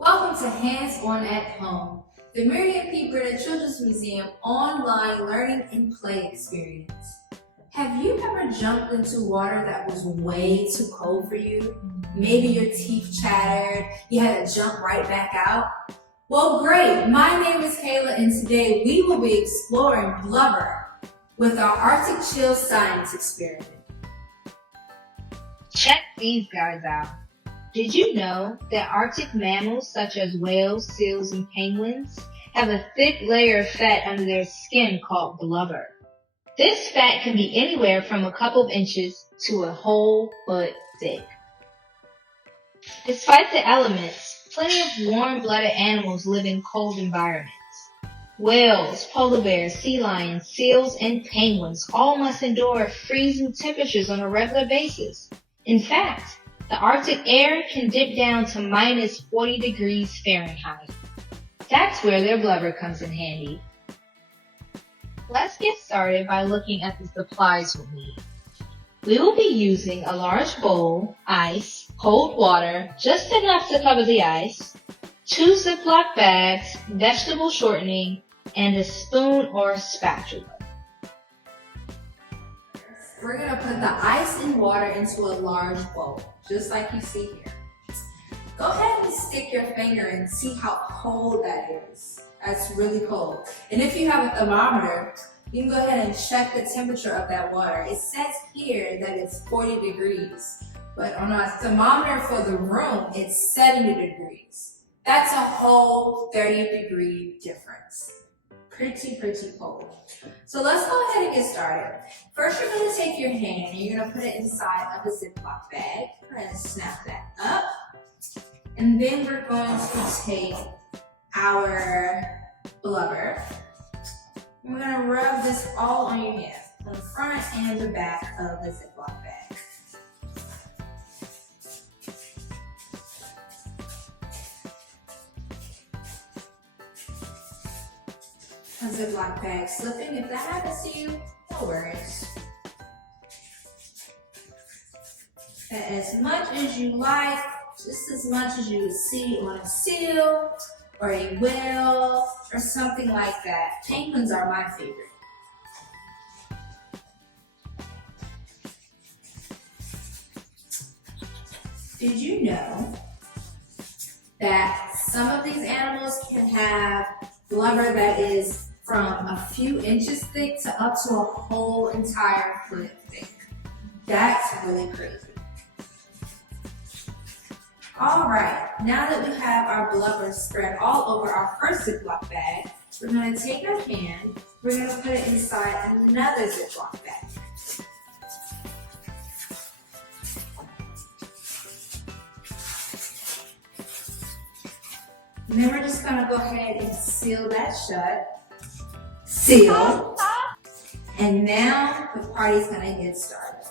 Welcome to Hands-On at Home, the Miriam P. Brenner Children's Museum online learning and play experience. Have you ever jumped into water that was way too cold for you? Maybe your teeth chattered, you had to jump right back out? Well, great! My name is Kayla, and today we will be exploring blubber with our Arctic Chill Science experiment. Check these guys out. Did you know that Arctic mammals such as whales, seals, and penguins have a thick layer of fat under their skin called blubber? This fat can be anywhere from a couple of inches to a whole foot thick. Despite the elements, plenty of warm-blooded animals live in cold environments. Whales, polar bears, sea lions, seals, and penguins all must endure freezing temperatures on a regular basis. In fact, the Arctic air can dip down to minus 40 degrees Fahrenheit. That's where their blubber comes in handy. Let's get started by looking at the supplies we'll need. We will be using a large bowl, ice, cold water, just enough to cover the ice, 2 Ziploc bags, vegetable shortening, and a spoon or spatula. We're going to put the ice and water into a large bowl, just like you see here. Go ahead and stick your finger and see how cold that is. That's really cold. And if you have a thermometer, you can go ahead and check the temperature of that water. It says here that it's 40 degrees, but on a thermometer for the room, it's 70 degrees. That's a whole 30-degree difference. Pretty cold. So let's go ahead and get started. First, you're going to take your hand and you're going to put it inside of a Ziploc bag. Go ahead and snap that up. And then we're going to take our blubber. We're going to rub this all on your hand, on the front and the back of the Ziploc bag. A Ziploc bag slipping. If that happens to you, no worries. Put as much as you like, just as much as you would see on a seal or a whale or something like that. Penguins are my favorite. Did you know that some of these animals can have blubber that is from a few inches thick to up to a whole entire foot thick? That's really crazy. All right, now that we have our blubber spread all over our first Ziploc bag, we're going to take our hand, we're going to put it inside another Ziploc bag. And then we're just going to go ahead and seal that shut. Seal. And now the party's going to get started.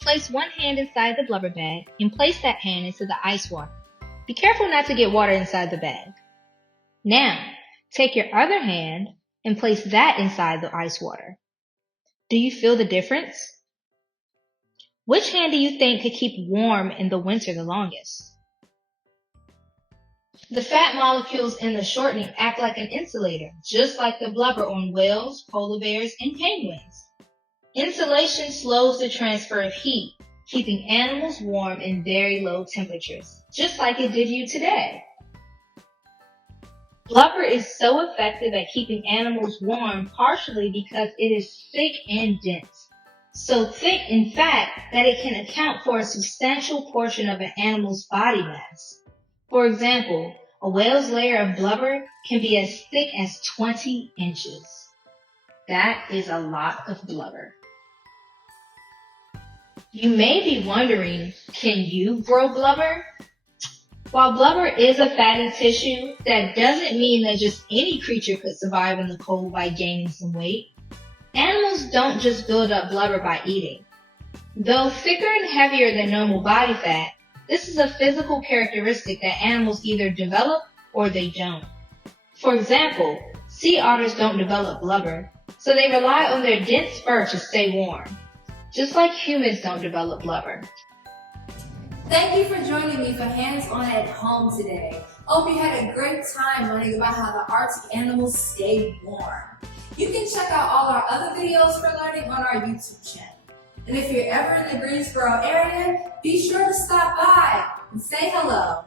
Place one hand inside the blubber bag and place that hand into the ice water. Be careful not to get water inside the bag. Now, take your other hand and place that inside the ice water. Do you feel the difference? Which hand do you think could keep warm in the winter the longest? The fat molecules in the shortening act like an insulator, just like the blubber on whales, polar bears, and penguins. Insulation slows the transfer of heat, keeping animals warm in very low temperatures, just like it did you today. Blubber is so effective at keeping animals warm partially because it is thick and dense. So thick, in fact, that it can account for a substantial portion of an animal's body mass. For example, a whale's layer of blubber can be as thick as 20 inches. That is a lot of blubber. You may be wondering, can you grow blubber? While blubber is a fatty tissue, that doesn't mean that just any creature could survive in the cold by gaining some weight. Animals don't just build up blubber by eating. Though thicker and heavier than normal body fat, this is a physical characteristic that animals either develop or they don't. For example, sea otters don't develop blubber, so they rely on their dense fur to stay warm. Just like humans don't develop blubber. Thank you for joining me for Hands-On at Home today. Hope you had a great time learning about how the Arctic animals stay warm. You can check out all our other videos for learning on our YouTube channel. And if you're ever in the Greensboro area, be sure to stop by and say hello.